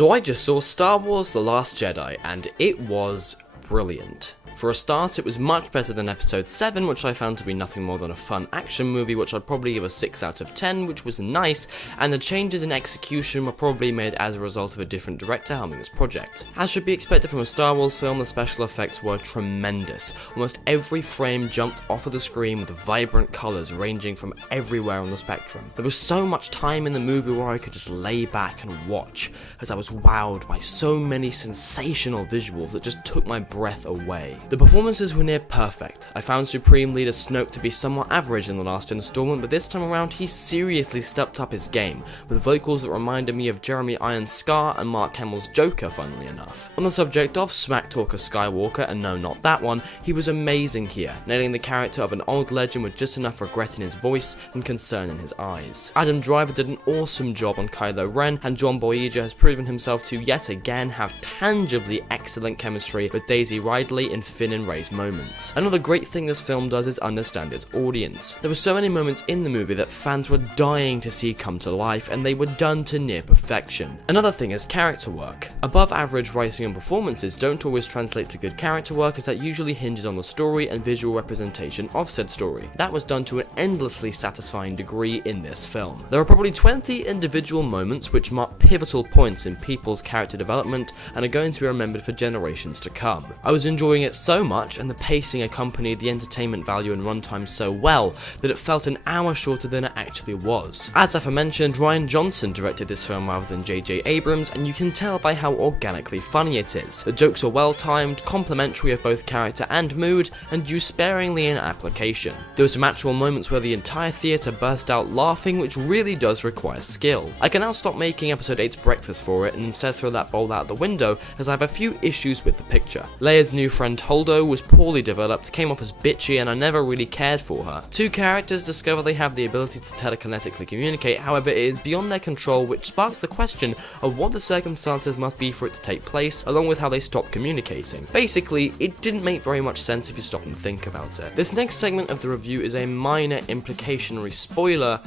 So I just saw Star Wars The Last Jedi, and it was brilliant. For a start, it was much better than Episode 7, which I found to be nothing more than a fun action movie, which I'd probably give a 6 out of 10, which was nice, and the changes in execution were probably made as a result of a different director helming this project. As should be expected from a Star Wars film, the special effects were tremendous. Almost every frame jumped off of the screen with vibrant colours ranging from everywhere on the spectrum. There was so much time in the movie where I could just lay back and watch, as I was wowed by so many sensational visuals that just took my breath away. The performances were near perfect. I found Supreme Leader Snoke to be somewhat average in the last installment, but this time around he seriously stepped up his game, with vocals that reminded me of Jeremy Irons' Scar and Mark Hamill's Joker, funnily enough. On the subject of Smack Talker Skywalker, and no, not that one, he was amazing here, nailing the character of an old legend with just enough regret in his voice and concern in his eyes. Adam Driver did an awesome job on Kylo Ren, and John Boyega has proven himself to yet again have tangibly excellent chemistry with Daisy Ridley in Finn and Rey's moments. Another great thing this film does is understand its audience. There were so many moments in the movie that fans were dying to see come to life, and they were done to near perfection. Another thing is character work. Above average writing and performances don't always translate to good character work, as that usually hinges on the story and visual representation of said story. That was done to an endlessly satisfying degree in this film. There are probably 20 individual moments which mark pivotal points in people's character development and are going to be remembered for generations to come. I was enjoying it so much, and the pacing accompanied the entertainment value and runtime so well that it felt an hour shorter than it actually was. As aforementioned, Rian Johnson directed this film rather than J.J. Abrams, and you can tell by how organically funny it is. The jokes are well timed, complimentary of both character and mood, and used sparingly in application. There were some actual moments where the entire theatre burst out laughing, which really does require skill. I can now stop making Episode 8's breakfast for it and instead throw that bowl out the window, as I have a few issues with the picture. Leia's new friend Holdo was poorly developed, came off as bitchy, and I never really cared for her. Two characters discover they have the ability to telekinetically communicate, however it is beyond their control, which sparks the question of what the circumstances must be for it to take place, along with how they stop communicating. Basically, it didn't make very much sense if you stop and think about it. This next segment of the review is a minor implicationary spoiler,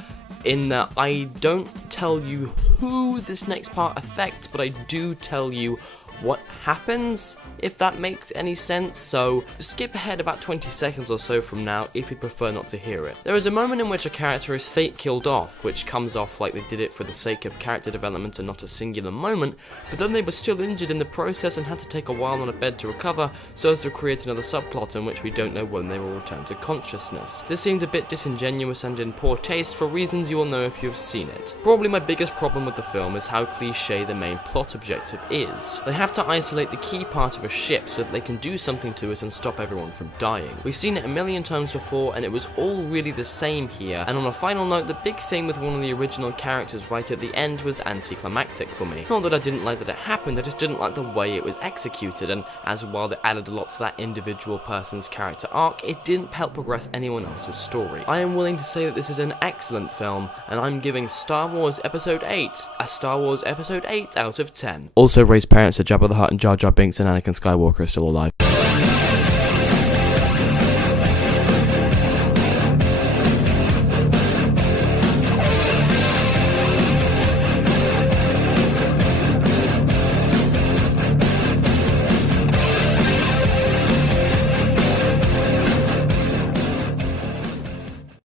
in that I don't tell you who this next part affects, but I do tell you what happens, if that makes any sense, so skip ahead about 20 seconds or so from now if you prefer not to hear it. There is a moment in which a character is fake killed off, which comes off like they did it for the sake of character development and not a singular moment, but then they were still injured in the process and had to take a while on a bed to recover, so as to create another subplot in which we don't know when they will return to consciousness. This seemed a bit disingenuous and in poor taste for reasons you will know if you have seen it. Probably my biggest problem with the film is how cliche the main plot objective is. They have to isolate the key part of a ship so that they can do something to it and stop everyone from dying. We've seen it a million times before, and it was all really the same here. And on a final note, the big thing with one of the original characters right at the end was anticlimactic for me. Not that I didn't like that it happened, I just didn't like the way it was executed, and as while it added a lot to that individual person's character arc, it didn't help progress anyone else's story. I am willing to say that this is an excellent film, and I'm giving Star Wars Episode 8 a Star Wars Episode 8 out of 10. Also, Rey's parents are Jabba the Hutt and Jar Jar Binks, and Anakin Skywalker is still alive.